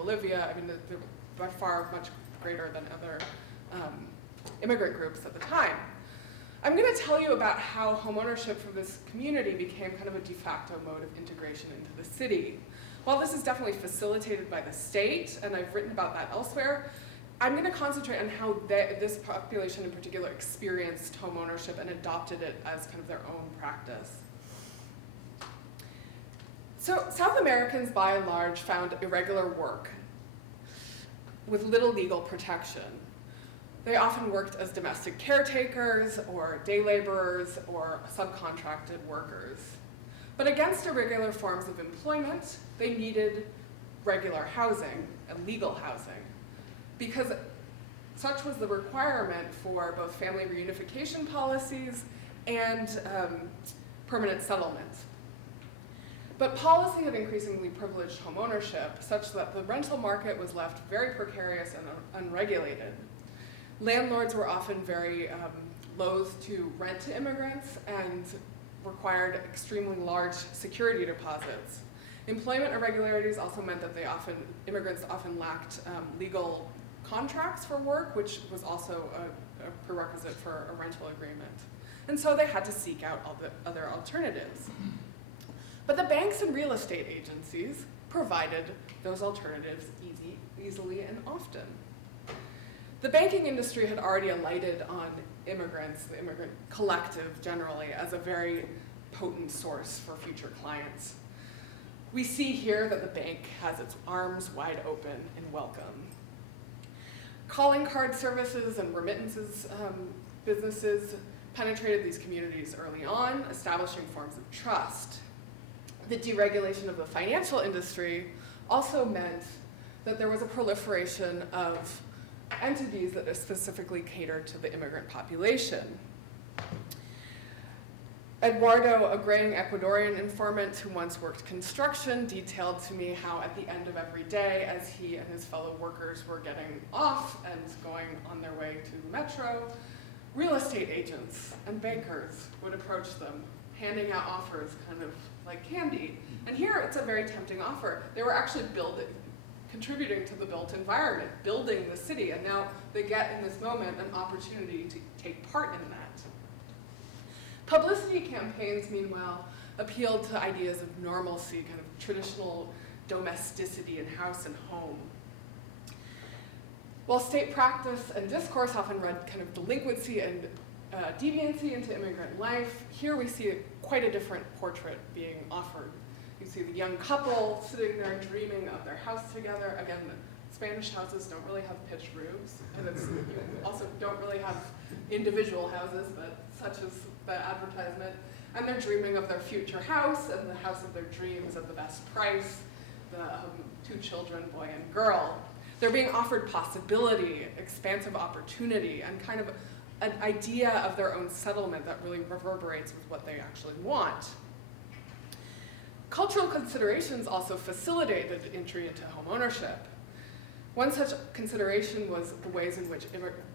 Bolivia. I mean, they're by far much greater than other immigrant groups at the time. I'm going to tell you about how homeownership for this community became kind of a de facto mode of integration into the city. While this is definitely facilitated by the state, and I've written about that elsewhere, I'm going to concentrate on how this population in particular experienced homeownership and adopted it as kind of their own practice. So South Americans, by and large, found irregular work with little legal protection. They often worked as domestic caretakers or day laborers or subcontracted workers. But against irregular forms of employment, they needed regular housing and legal housing, because such was the requirement for both family reunification policies and permanent settlement. But policy had increasingly privileged homeownership such that the rental market was left very precarious and unregulated. Landlords were often very loath to rent to immigrants and required extremely large security deposits. Employment irregularities also meant that immigrants often lacked legal contracts for work, which was also a prerequisite for a rental agreement. And so they had to seek out all the other alternatives. But the banks and real estate agencies provided those alternatives easily and often. The banking industry had already alighted on immigrants, the immigrant collective generally, as a very potent source for future clients. We see here that the bank has its arms wide open in welcome. Calling card services and remittances businesses penetrated these communities early on, establishing forms of trust. The deregulation of the financial industry also meant that there was a proliferation of entities that specifically catered to the immigrant population. Eduardo, a graying Ecuadorian informant who once worked construction, detailed to me how at the end of every day, as he and his fellow workers were getting off and going on their way to the metro, real estate agents and bankers would approach them, handing out offers kind of like candy. And here it's a very tempting offer. They were actually contributing to the built environment, building the city, and now they get in this moment an opportunity to take part in that. Publicity campaigns, meanwhile, appealed to ideas of normalcy, kind of traditional domesticity in house and home. While state practice and discourse often read kind of delinquency and deviancy into immigrant life, here we see quite a different portrait being offered. You see the young couple sitting there dreaming of their house together. Again, Spanish houses don't really have pitched roofs, and you also don't really have individual houses, but such is the advertisement. And they're dreaming of their future house and the house of their dreams at the best price, the 2 children, boy and girl. They're being offered possibility, expansive opportunity, and kind of an idea of their own settlement that really reverberates with what they actually want. Cultural considerations also facilitated entry into homeownership. One such consideration was the ways in which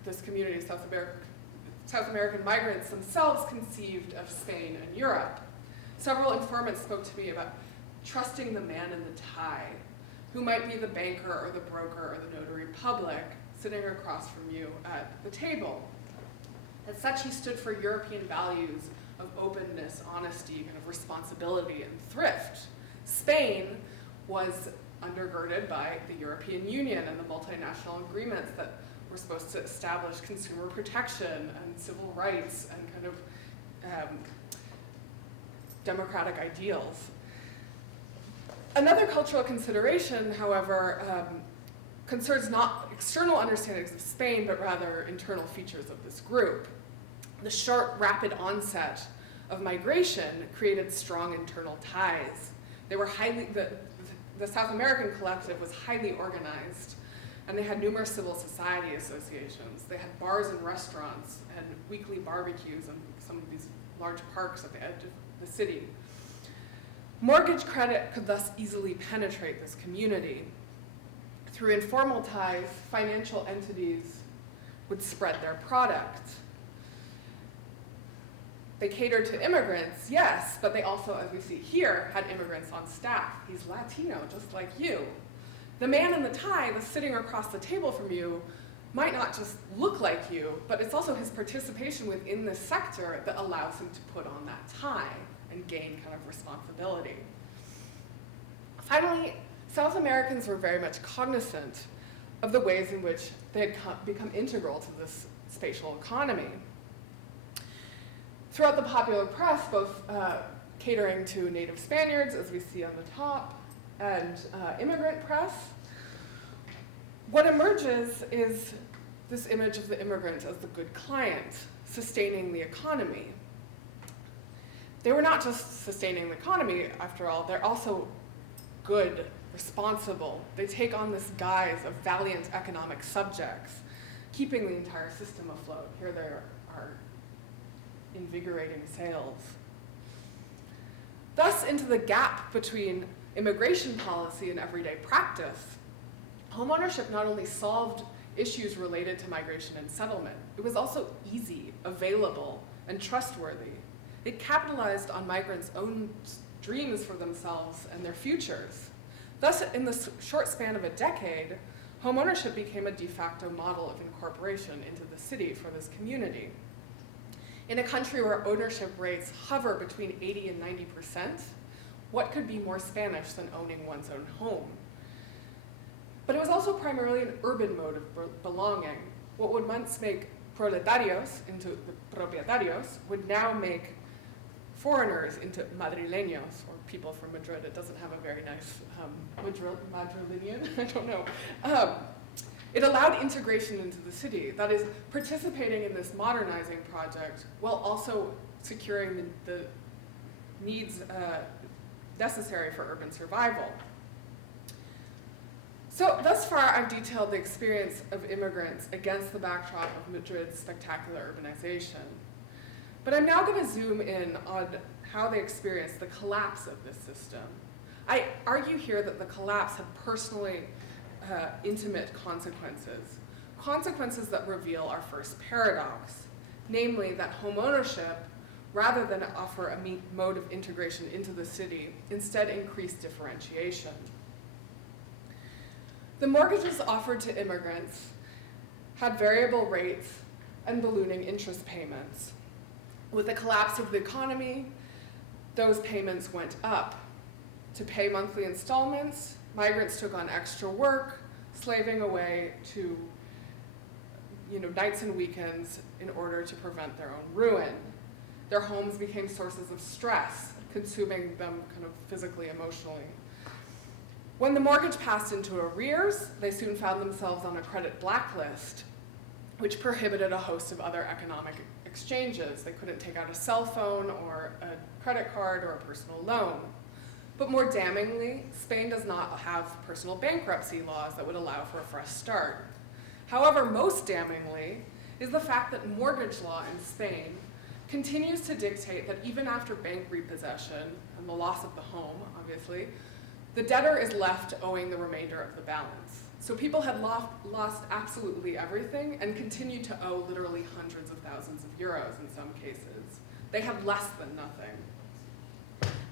this community of South American migrants themselves conceived of Spain and Europe. Several informants spoke to me about trusting the man in the tie, who might be the banker or the broker or the notary public sitting across from you at the table. As such, he stood for European values of openness, honesty, kind of responsibility, and thrift. Spain was undergirded by the European Union and the multinational agreements that were supposed to establish consumer protection and civil rights and kind of democratic ideals. Another cultural consideration, however, concerns not external understandings of Spain, but rather internal features of this group. The sharp, rapid onset of migration created strong internal ties. They were the South American collective was highly organized, and they had numerous civil society associations. They had bars and restaurants and weekly barbecues in some of these large parks at the edge of the city. Mortgage credit could thus easily penetrate this community. Through informal ties, financial entities would spread their product. They catered to immigrants, yes, but they also, as we see here, had immigrants on staff. He's Latino, just like you. The man in the tie that's sitting across the table from you might not just look like you, but it's also his participation within this sector that allows him to put on that tie and gain kind of responsibility. Finally, South Americans were very much cognizant of the ways in which they had become integral to this spatial economy. Throughout the popular press, both catering to native Spaniards, as we see on the top, and immigrant press, what emerges is this image of the immigrant as the good client, sustaining the economy. They were not just sustaining the economy, after all, they're also good, responsible. They take on this guise of valiant economic subjects, keeping the entire system afloat. Here there are invigorating sales. Thus, into the gap between immigration policy and everyday practice, homeownership not only solved issues related to migration and settlement, it was also easy, available, and trustworthy. It capitalized on migrants' own dreams for themselves and their futures. Thus, in the short span of a decade, homeownership became a de facto model of incorporation into the city for this community. In a country where ownership rates hover between 80 and 90%, what could be more Spanish than owning one's own home? But it was also primarily an urban mode of belonging. What would once make proletarios into the propietarios would now make foreigners into madrileños, or people from Madrid. It doesn't have a very nice Madrileñan, I don't know. It allowed integration into the city, that is, participating in this modernizing project while also securing the needs necessary for urban survival. So thus far, I've detailed the experience of immigrants against the backdrop of Madrid's spectacular urbanization. But I'm now going to zoom in on how they experienced the collapse of this system. I argue here that the collapse had personally intimate consequences, consequences that reveal our first paradox, namely that homeownership, rather than offer a mode of integration into the city, instead increased differentiation. The mortgages offered to immigrants had variable rates and ballooning interest payments. With the collapse of the economy, those payments went up. To pay monthly installments, migrants took on extra work, slaving away to nights and weekends in order to prevent their own ruin. Their homes became sources of stress, consuming them kind of physically, emotionally. When the mortgage passed into arrears, they soon found themselves on a credit blacklist, which prohibited a host of other economic exchanges. They couldn't take out a cell phone or a credit card or a personal loan. But more damningly, Spain does not have personal bankruptcy laws that would allow for a fresh start. However, most damningly is the fact that mortgage law in Spain continues to dictate that even after bank repossession and the loss of the home, obviously, the debtor is left owing the remainder of the balance. So people had lost absolutely everything and continued to owe literally hundreds of thousands of euros in some cases. They had less than nothing.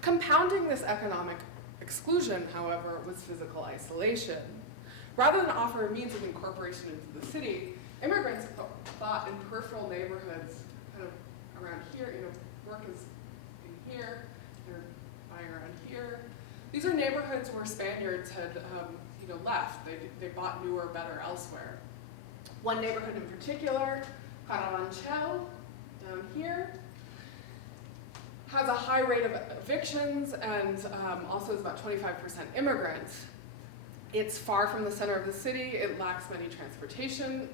Compounding this economic exclusion, however, was physical isolation. Rather than offer a means of incorporation into the city, immigrants thought in peripheral neighborhoods, kind of around here, work is in here, they're buying around here. These are neighborhoods where Spaniards had left. They bought newer, better elsewhere. One neighborhood in particular, Carabanchel, down here, has a high rate of evictions and also is about 25% immigrants. It's far from the center of the city, it lacks many transportation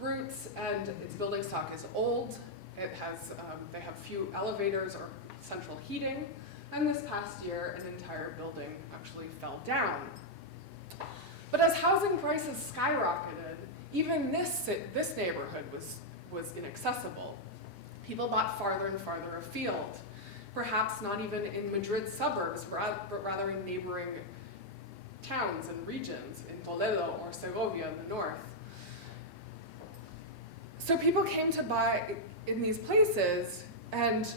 routes, and its building stock is old. It has, they have few elevators or central heating, and this past year, an entire building actually fell down. But as housing prices skyrocketed, even this neighborhood was inaccessible. People bought farther and farther afield, perhaps not even in Madrid's suburbs, but rather in neighboring towns and regions, in Toledo or Segovia in the north. So people came to buy in these places and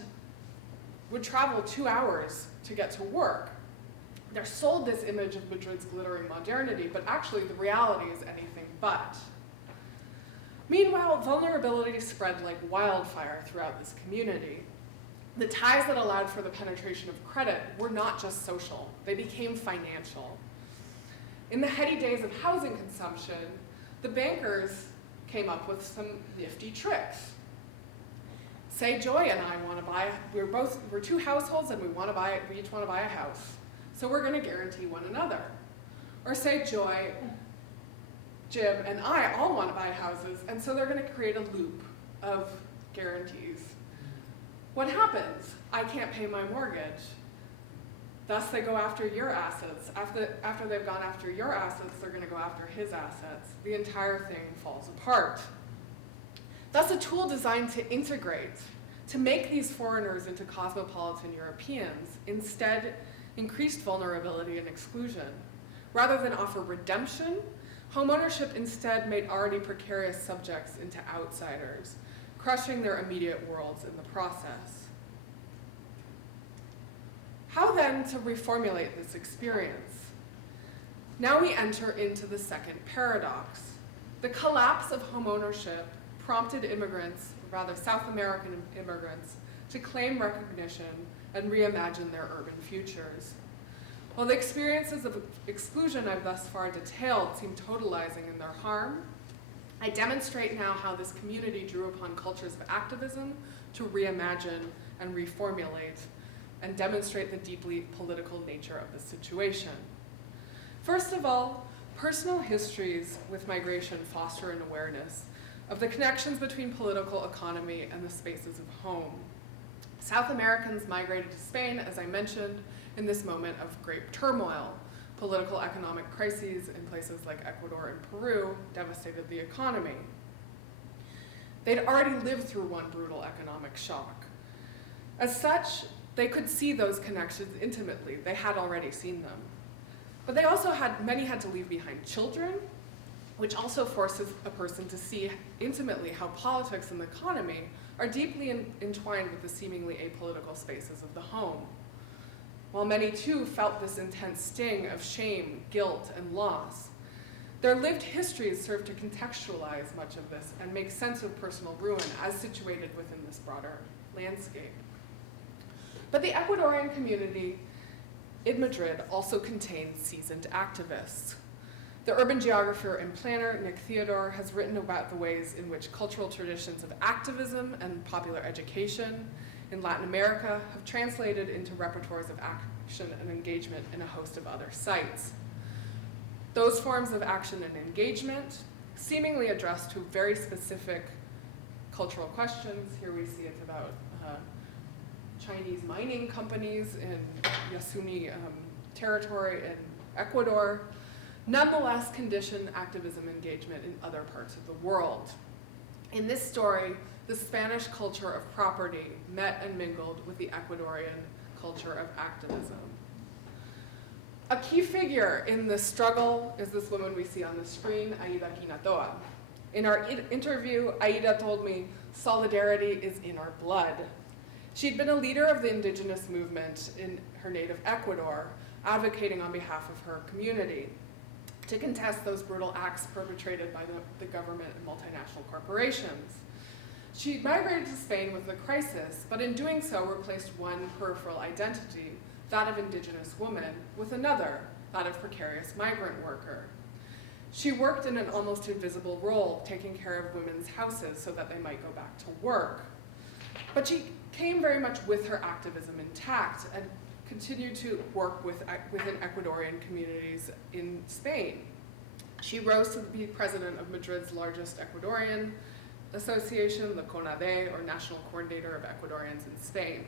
would travel 2 hours to get to work. They're sold this image of Madrid's glittering modernity, but actually the reality is anything but. Meanwhile, vulnerability spread like wildfire throughout this community. The ties that allowed for the penetration of credit were not just social, they became financial. In the heady days of housing consumption, the bankers came up with some nifty tricks. Say Joy and I want to buy, we're two households and we each want to buy a house. So we're going to guarantee one another. Or say Joy, Jim, and I all want to buy houses, and so they're going to create a loop of guarantees. What happens? I can't pay my mortgage. Thus, they go after your assets. After they've gone after your assets, they're going to go after his assets. The entire thing falls apart. Thus, a tool designed to integrate, to make these foreigners into cosmopolitan Europeans, instead increased vulnerability and exclusion. Rather than offer redemption, homeownership instead made already precarious subjects into outsiders, crushing their immediate worlds in the process. How then to reformulate this experience? Now we enter into the second paradox. The collapse of homeownership prompted immigrants, rather South American immigrants, to claim recognition and reimagine their urban futures. While the experiences of exclusion I've thus far detailed seem totalizing in their harm, I demonstrate now how this community drew upon cultures of activism to reimagine and reformulate and demonstrate the deeply political nature of the situation. First of all, personal histories with migration foster an awareness of the connections between political economy and the spaces of home. South Americans migrated to Spain, as I mentioned, in this moment of great turmoil. Political economic crises in places like Ecuador and Peru devastated the economy. They'd already lived through one brutal economic shock. As such, they could see those connections intimately. They had already seen them. But they also many had to leave behind children, which also forces a person to see intimately how politics and the economy are deeply entwined with the seemingly apolitical spaces of the home. While many too felt this intense sting of shame, guilt, and loss, their lived histories serve to contextualize much of this and make sense of personal ruin as situated within this broader landscape. But the Ecuadorian community in Madrid also contains seasoned activists. The urban geographer and planner Nick Theodore has written about the ways in which cultural traditions of activism and popular education in Latin America have translated into repertoires of action and engagement in a host of other sites. Those forms of action and engagement seemingly addressed to very specific cultural questions. Here we see it's about Chinese mining companies in Yasuni territory in Ecuador, nonetheless condition activism engagement in other parts of the world. In this story, the Spanish culture of property met and mingled with the Ecuadorian culture of activism. A key figure in this struggle is this woman we see on the screen, Aida Quinatoa. In our interview, Aida told me, "Solidarity is in our blood." She'd been a leader of the indigenous movement in her native Ecuador, advocating on behalf of her community to contest those brutal acts perpetrated by the government and multinational corporations. She migrated to Spain with the crisis, but in doing so replaced one peripheral identity, that of indigenous woman, with another, that of precarious migrant worker. She worked in an almost invisible role, taking care of women's houses so that they might go back to work. But she came very much with her activism intact and continued to work within Ecuadorian communities in Spain. She rose to be president of Madrid's largest Ecuadorian association, the CONADE, or National Coordinator of Ecuadorians in Spain.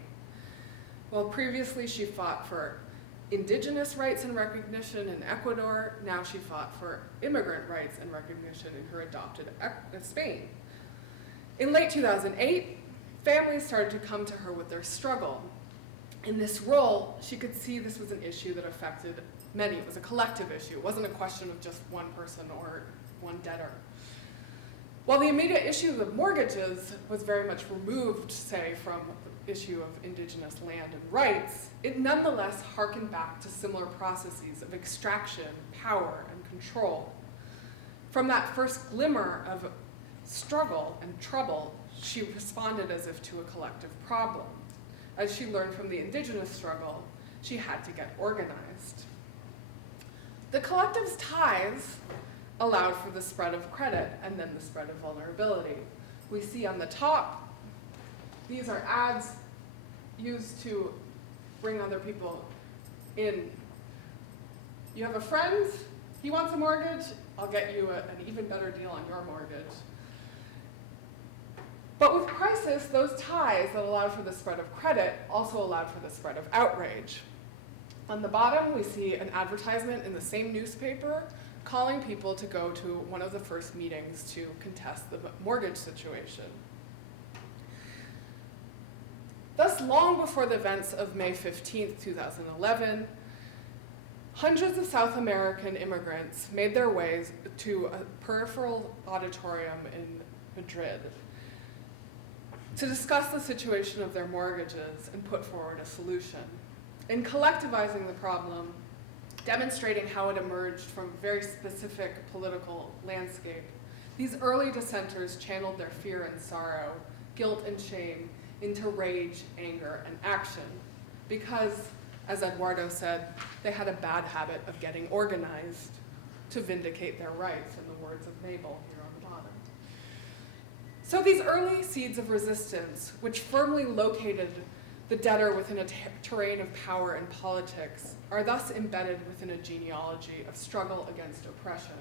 While previously she fought for indigenous rights and recognition in Ecuador, now she fought for immigrant rights and recognition in her adopted Spain. In late 2008, families started to come to her with their struggle. In this role, she could see this was an issue that affected many. It was a collective issue. It wasn't a question of just one person or one debtor. While the immediate issue of mortgages was very much removed, say, from the issue of indigenous land and rights, it nonetheless harkened back to similar processes of extraction, power, and control. From that first glimmer of struggle and trouble, she responded as if to a collective problem. As she learned from the indigenous struggle, she had to get organized. The collective's ties allowed for the spread of credit and then the spread of vulnerability. We see on the top, these are ads used to bring other people in. You have a friend, he wants a mortgage, I'll get you an even better deal on your mortgage. But with crisis, those ties that allowed for the spread of credit also allowed for the spread of outrage. On the bottom, we see an advertisement in the same newspaper calling people to go to one of the first meetings to contest the mortgage situation. Thus, long before the events of May 15, 2011, hundreds of South American immigrants made their ways to a peripheral auditorium in Madrid to discuss the situation of their mortgages and put forward a solution. In collectivizing the problem, demonstrating how it emerged from a very specific political landscape, these early dissenters channeled their fear and sorrow, guilt and shame, into rage, anger, and action, because, as Eduardo said, they had a bad habit of getting organized to vindicate their rights, in the words of Mabel here on the bottom. So these early seeds of resistance, which firmly located the debtor within a terrain of power and politics, are thus embedded within a genealogy of struggle against oppression.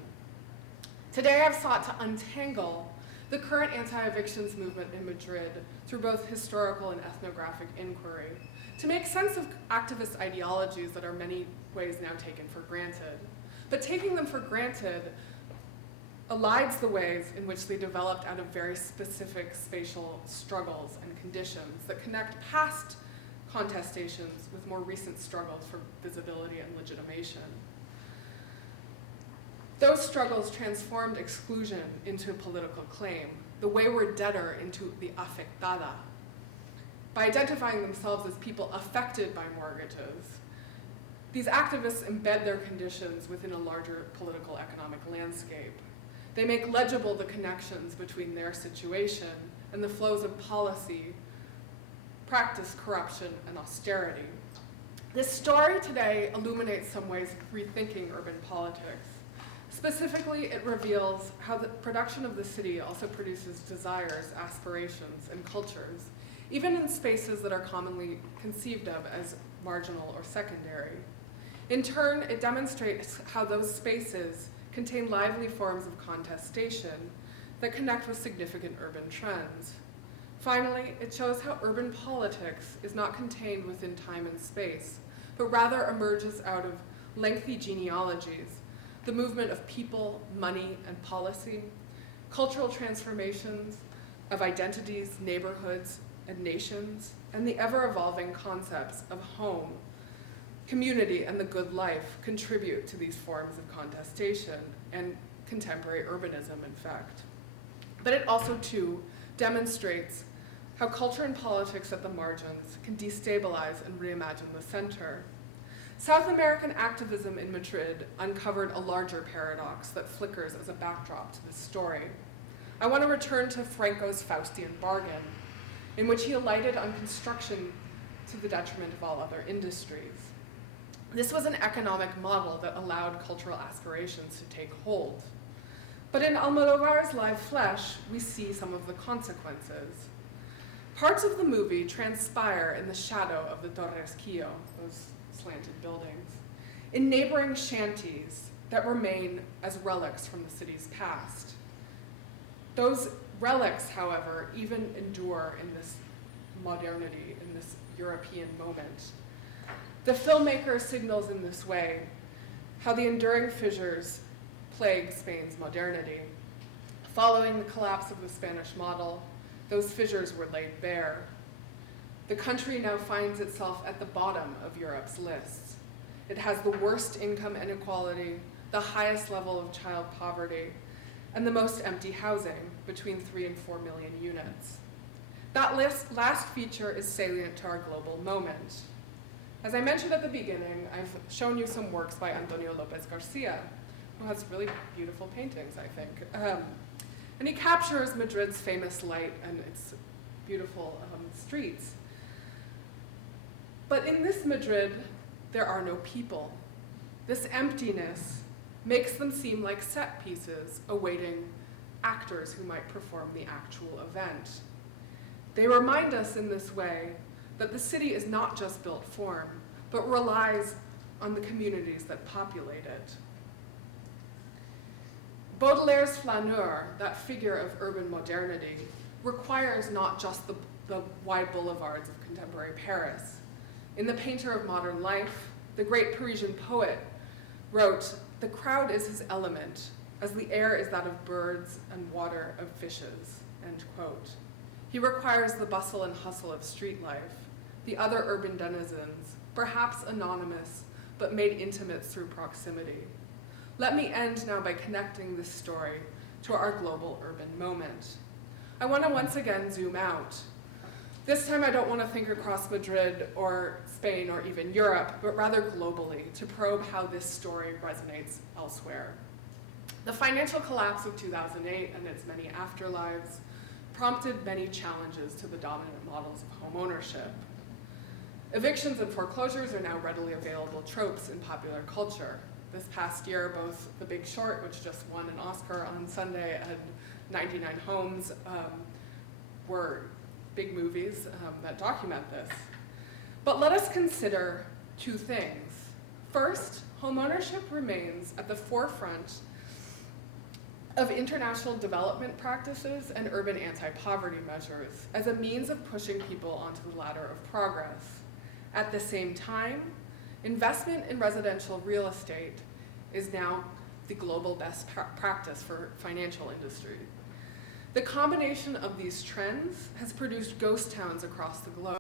Today I've sought to untangle the current anti-evictions movement in Madrid through both historical and ethnographic inquiry, to make sense of activist ideologies that are in many ways now taken for granted. But taking them for granted elides the ways in which they developed out of very specific spatial struggles and conditions that connect past contestations with more recent struggles for visibility and legitimation. Those struggles transformed exclusion into a political claim, the wayward debtor into the afectada. By identifying themselves as people affected by mortgages, these activists embed their conditions within a larger political economic landscape. They make legible the connections between their situation and the flows of policy, practice, corruption, and austerity. This story today illuminates some ways of rethinking urban politics. Specifically, it reveals how the production of the city also produces desires, aspirations, and cultures, even in spaces that are commonly conceived of as marginal or secondary. In turn, it demonstrates how those spaces contain lively forms of contestation that connect with significant urban trends. Finally, it shows how urban politics is not contained within time and space, but rather emerges out of lengthy genealogies, the movement of people, money, and policy, cultural transformations of identities, neighborhoods, and nations, and the ever-evolving concepts of home, community, and the good life contribute to these forms of contestation and contemporary urbanism, in fact. But it also, too, demonstrates how culture and politics at the margins can destabilize and reimagine the center. South American activism in Madrid uncovered a larger paradox that flickers as a backdrop to this story. I want to return to Franco's Faustian bargain, in which he alighted on construction to the detriment of all other industries. This was an economic model that allowed cultural aspirations to take hold. But in Almodovar's Live Flesh, we see some of the consequences. Parts of the movie transpire in the shadow of the Torres Quillo, those slanted buildings, in neighboring shanties that remain as relics from the city's past. Those relics, however, even endure in this modernity, in this European moment. The filmmaker signals in this way how the enduring fissures plague Spain's modernity. Following the collapse of the Spanish model, those fissures were laid bare. The country now finds itself at the bottom of Europe's lists. It has the worst income inequality, the highest level of child poverty, and the most empty housing, between 3 and 4 million units. That last feature is salient to our global moment. As I mentioned at the beginning, I've shown you some works by Antonio Lopez Garcia, who has really beautiful paintings, I think. And he captures Madrid's famous light and its beautiful streets. But in this Madrid, there are no people. This emptiness makes them seem like set pieces awaiting actors who might perform the actual event. They remind us in this way that the city is not just built form, but relies on the communities that populate it. Baudelaire's flaneur, that figure of urban modernity, requires not just the wide boulevards of contemporary Paris. In The Painter of Modern Life, the great Parisian poet wrote, "The crowd is his element, as the air is that of birds and water of fishes," end quote. He requires the bustle and hustle of street life, the other urban denizens, perhaps anonymous, but made intimate through proximity. Let me end now by connecting this story to our global urban moment. I want to once again zoom out. This time I don't want to think across Madrid or Spain or even Europe, but rather globally to probe how this story resonates elsewhere. The financial collapse of 2008 and its many afterlives prompted many challenges to the dominant models of home ownership. Evictions and foreclosures are now readily available tropes in popular culture. This past year, both The Big Short, which just won an Oscar on Sunday, and 99 Homes were big movies that document this. But let us consider two things. First, homeownership remains at the forefront of international development practices and urban anti-poverty measures as a means of pushing people onto the ladder of progress. At the same time, investment in residential real estate is now the global best practice for financial industry. The combination of these trends has produced ghost towns across the globe.